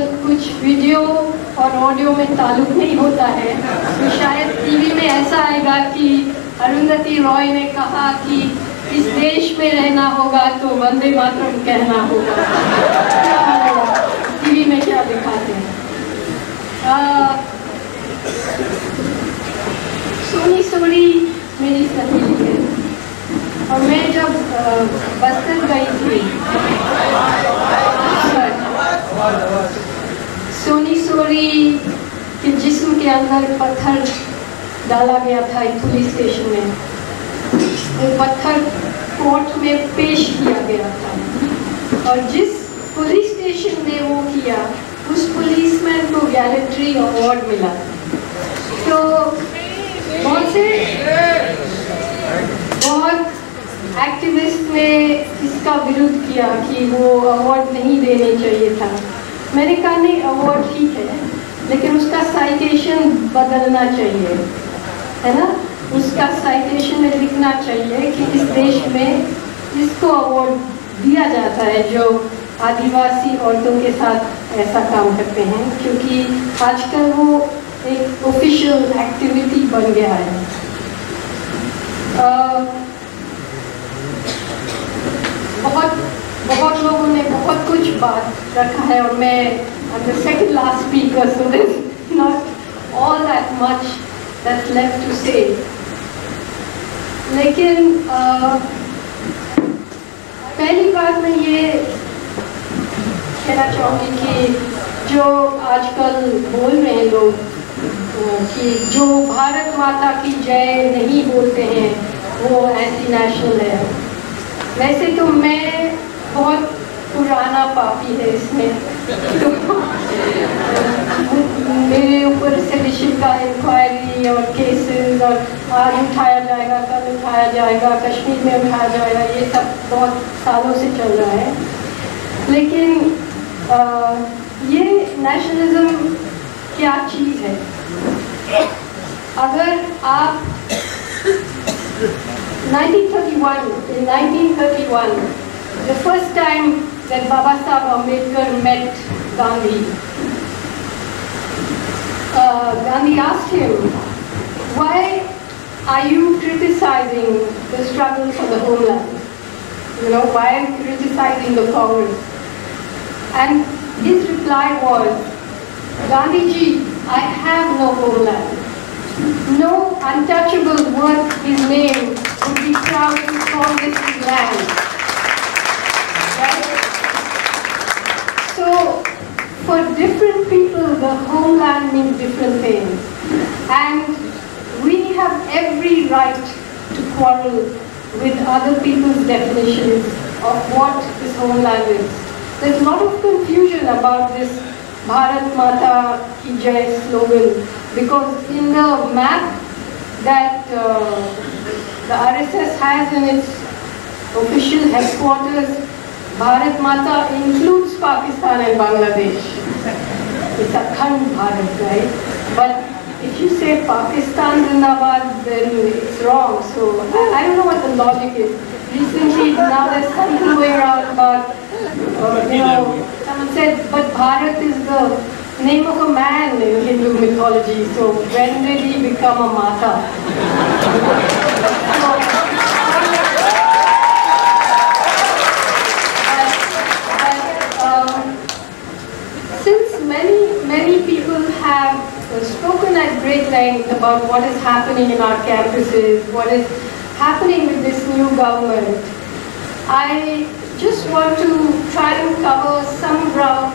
आजकल कुछ वीडियो और ऑडियो में ताल्लुक नहीं होता है, तो शायद टीवी में ऐसा आएगा कि अरुंधति रॉय ने कहा कि इस देश में रहना होगा तो वंदे मातरम कहना होगा। क्या होगा टीवी में, क्या दिखाते हैं। सोनी सोनी मेरी सहेली है और मैं जब बस्तर गई थी, सोनी सोनी के जिस्म के अंदर पत्थर डाला गया था एक पुलिस स्टेशन में। वो पत्थर कोर्ट में पेश किया गया था और जिस पुलिस स्टेशन में वो किया उस पुलिसमैन को गैलेट्री अवार्ड मिला। तो बहुत एक्टिविस्ट ने इसका विरोध किया कि वो अवार्ड नहीं देने चाहिए था। मैंने कहा नहीं, अवार्ड ठीक है लेकिन उसका साइटेशन बदलना चाहिए, है ना। उसका साइटेशन में लिखना चाहिए कि इस देश में इसको अवार्ड दिया जाता है जो आदिवासी औरतों के साथ ऐसा काम करते हैं, क्योंकि आजकल वो एक ऑफिशियल एक्टिविटी बन गया है। बहुत लोगों ने बहुत कुछ बात रखा है और मैं I'm the second last speaker, so there's not all that much that's left to say. लेकिन पहली बात मैं ये कहना चाहूँगी कि जो आजकल बोल रहे हैं लोग कि जो भारत माता की जय नहीं बोलते हैं वो एंटी नेशनल है। वैसे तो मैं बहुत पुराना पापी है इसमें, तो मेरे ऊपर सेडिशन का इंक्वायरी और केसेस और आज उठाया जाएगा, कल उठाया जाएगा, कश्मीर में उठाया जाएगा, ये सब बहुत सालों से चल रहा है। लेकिन ये नेशनलिज्म क्या चीज़ है? अगर आप 1931, the first time that Baba Saheb Ambedkar met Gandhi, Gandhi asked him, why are you criticizing the struggle for the homeland? You know, why are you criticizing the Congress? And his reply was, Gandhiji, I have no homeland. No untouchable worth his name would be proud to call this his land. Right? So, for different people, the homeland means different things. And we have every right to quarrel with other people's definitions of what this homeland is. There's a lot of confusion about this Bharat Mata Ki Jai slogan, because in the map that the RSS has in its official headquarters, Bharat Mata includes Pakistan and Bangladesh. It's Akhand Bharat, right? But if you say Pakistan Zindabad, then it's wrong. So I don't know what the logic is. Recently, now there's something going around about, someone said, but Bharat is the name of a man in Hindu mythology. So when did he become a Mata? Since many people have spoken at great length about what is happening in our campuses, what is happening with this new government, I just want to try to cover some ground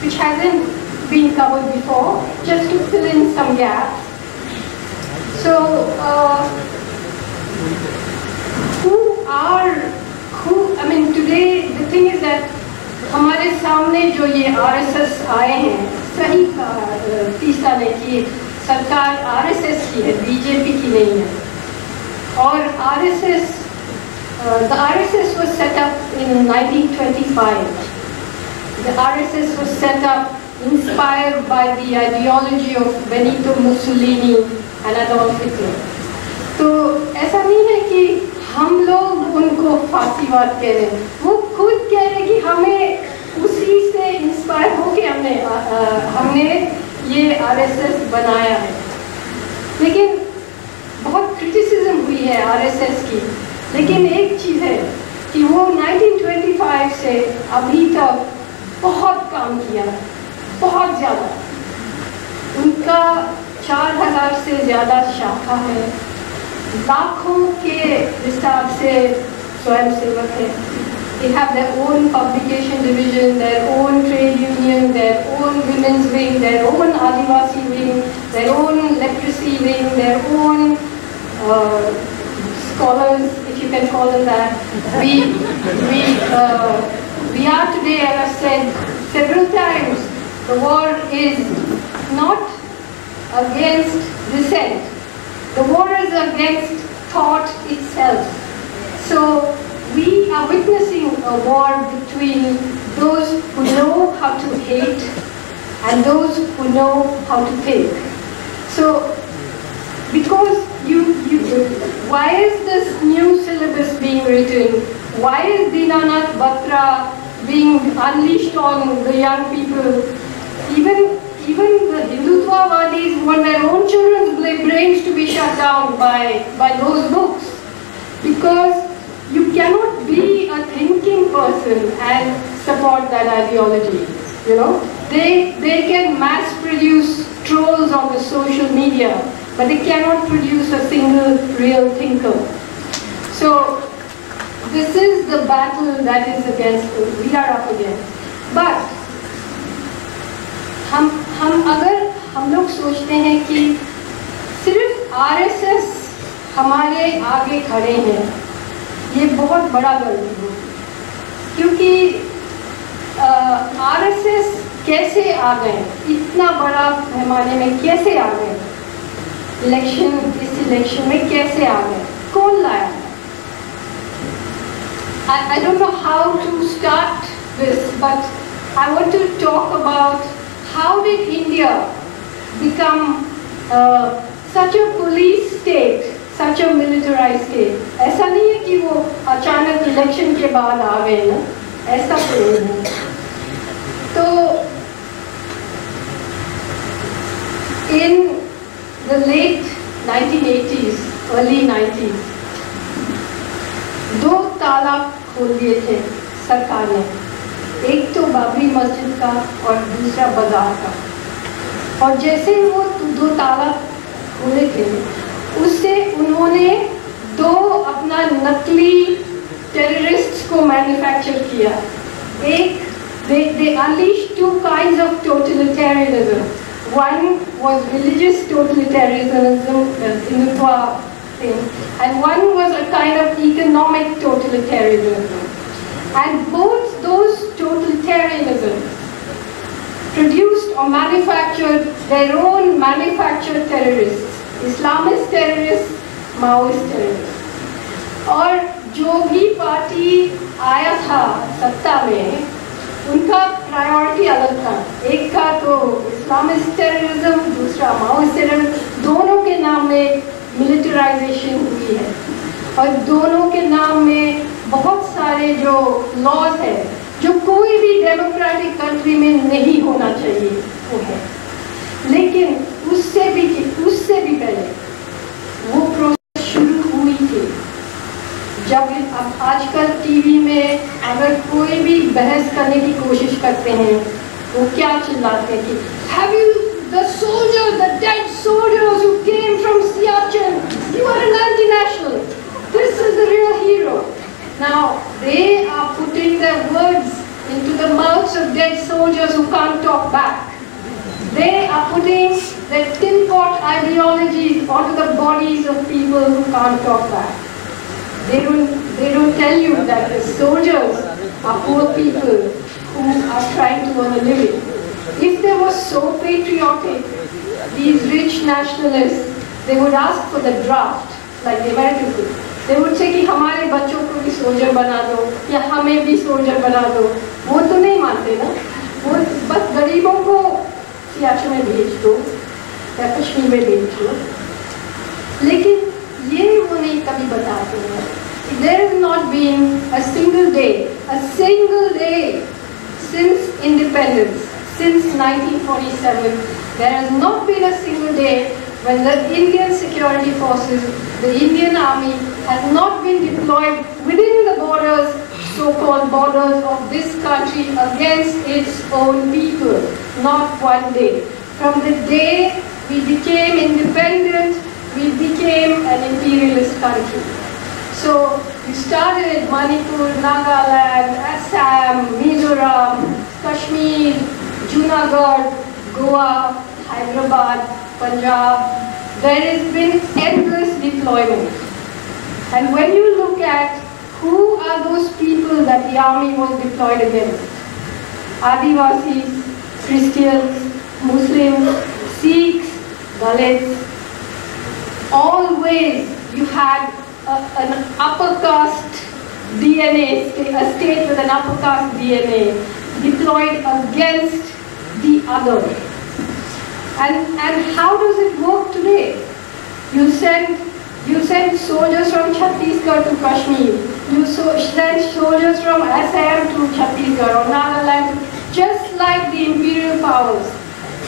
which hasn't been covered before, just to fill in some gaps. So, today the thing is that हमारे सामने जो ये RSS आए हैं, सही तीसरा ने कि सरकार RSS की है, BJP की नहीं है। और the RSS was set up in 1925. The RSS was set up inspired by the ideology of Benito Mussolini and Adolf Hitler. तो ऐसा नहीं है कि हम लोग उनको फासीवाद कह रहे हैं, वो खुद कह रहे हैं कि हमें उसी से इंस्पायर होके हमने ये आरएसएस बनाया है। लेकिन बहुत क्रिटिसिज्म हुई है आरएसएस की, लेकिन एक चीज़ है कि वो 1925 से अभी तक बहुत काम किया, बहुत ज़्यादा। उनका 4000 से ज़्यादा शाखा है, लाखों के हिसाब से स्वयंसेवक है। They have their own publication division, their own trade union, their own women's wing, their own Adivasi wing, their own leprosy wing, their own scholars, if you can call them that. We are today, as I've said several times, the war is not against dissent. The war is against thought itself. So we are witnessing a war between those who know how to hate and those who know how to think. So, because why is this new syllabus being written? Why is Dinanath Batra being unleashed on the young people? Even the Hindutva-vadis want their own children's brains to be shut down by those books. Because you cannot be a thinking person and support that ideology. You know, they can mass produce trolls on the social media, but they cannot produce a single real thinker. So this is the battle that is we are up against. But हम लोग सोचते हैं कि सिर्फ RSS हमारे आगे खड़े हैं, ये बहुत बड़ा गलती है। क्योंकि आरएसएस कैसे आ गए, इतना बड़ा पैमाने में कैसे आ गए, इस इलेक्शन में कैसे आ गए, कौन लाया? I don't know how to start this, but I want to talk about how did India become such a police state, such a militarized state. ऐसा नहीं है कि वो अचानक इलेक्शन के बाद आ गए ना, ऐसा तो नहीं है। तो in the late 1980s, early 90s, 2 ताला खोल दिए थे सरकार ने, एक तो बाबरी मस्जिद का और दूसरा बाजार का। और जैसे वो 2 ताला खोले थे, उससे उन्होंने 2 अपना नकली टेररिस्ट्स को मैन्युफैक्चर किया। एक they unleashed 2 kinds of totalitarianism. One was religious totalitarianism, Hindutva thing, and one was a kind of economic totalitarianism. And both those totalitarianisms produced or manufactured their own manufactured terrorists, Islamist terrorists, Maoist terrorists. और जो भी party आया था सत्ता में, उनका priority अलग था। एक था तो इस्लामिस्ट टेररिज्म, दूसरा माओइस्ट टेररिज्म। दोनों के नाम में मिलिटराइजेशन हुई है और दोनों के नाम में बहुत सारे जो लॉज है जो कोई भी डेमोक्रेटिक कंट्री में नहीं होना चाहिए वो है। लेकिन उससे भी पहले वो प्रोसेस शुरू हुई थी। जब आजकल टीवी में अगर कोई भी बहस करने की कोशिश करते हैं, वो क्या चिल्लाते हैं कि Have you the soldiers, the dead soldiers who came from Siachen? You are an anti-national. This is the real hero. Now they are putting their words into the mouths of dead soldiers who can't talk back. They are putting their tin pot ideologies onto the bodies of people who can't talk back. They don't tell you that the soldiers are poor people who are trying to earn a living. If they were so patriotic, these rich nationalists, they would ask for the draft, like the Americans do. They would say कि हमारे बच्चों को भी soldier बना दो या हमें भी सोल्जर बना दो। वो तो नहीं मानते ना, वो बस गरीबों को सियाचिन में भेज दो या कश्मीर में भेज दो। लेकिन ये वो नहीं कभी बताते हैं। There has not been a single day since independence, since 1947, there has not been a single day when the Indian security forces, the Indian army, has not been deployed within the borders, so-called borders of this country against its own people. Not one day. From the day we became independent, we became an imperialist country. So we started Manipur, Nagaland, Assam, Mizoram, Kashmir, Junagadh, Goa, Hyderabad, Punjab. There has been endless deployment. And when you look at who are those people that the army was deployed against, Adivasis, Christians, Muslims, Sikhs, Dalits, always you had an upper caste DNA, a state with an upper caste DNA deployed against the other. And how does it work today? You send soldiers from Chhattisgarh to Kashmir. You send soldiers from Assam to Chhattisgarh or Nagaland, just like the imperial powers.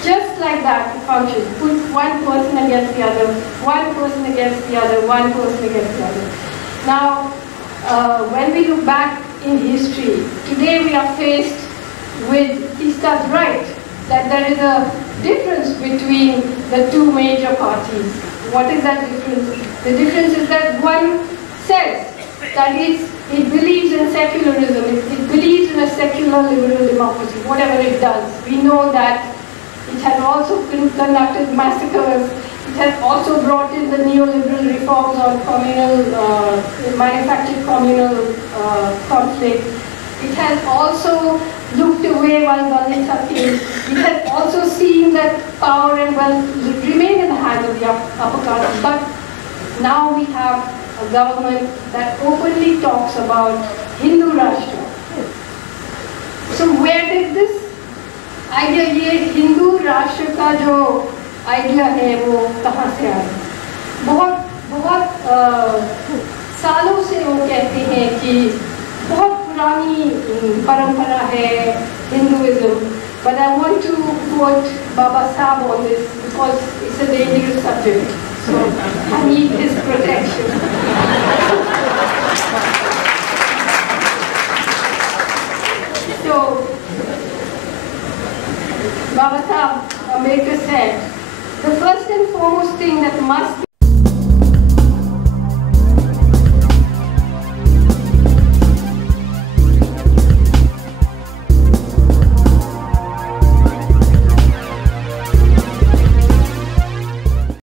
Just like that it functions. Put one person against the other, one person against the other, one person against the other. Now, when we look back in history, today we are faced with Testa's right, that there is a difference between the two major parties. What is that difference? The difference is that one says that it believes in secularism, it believes in a secular liberal democracy, whatever it does. We know that it has also conducted massacres. It has also brought in the neoliberal reforms on communal, manufactured communal conflict. It has also looked away while Dalits are killed. It has also seen that power and wealth remain in the hands of the upper caste. But now we have a government that openly talks about Hindu Rashtra. So where did this idea, ये हिंदू राष्ट्र का जो idea है वो कहाँ से आया? बहुत सालों से वो कहते हैं कि बहुत पुरानी परंपरा है Hinduism. But I want to quote Baba Sahib on this because it's a dangerous subject. So I need his protection. So Baba Sahib Ambedkar said, the first and foremost thing that must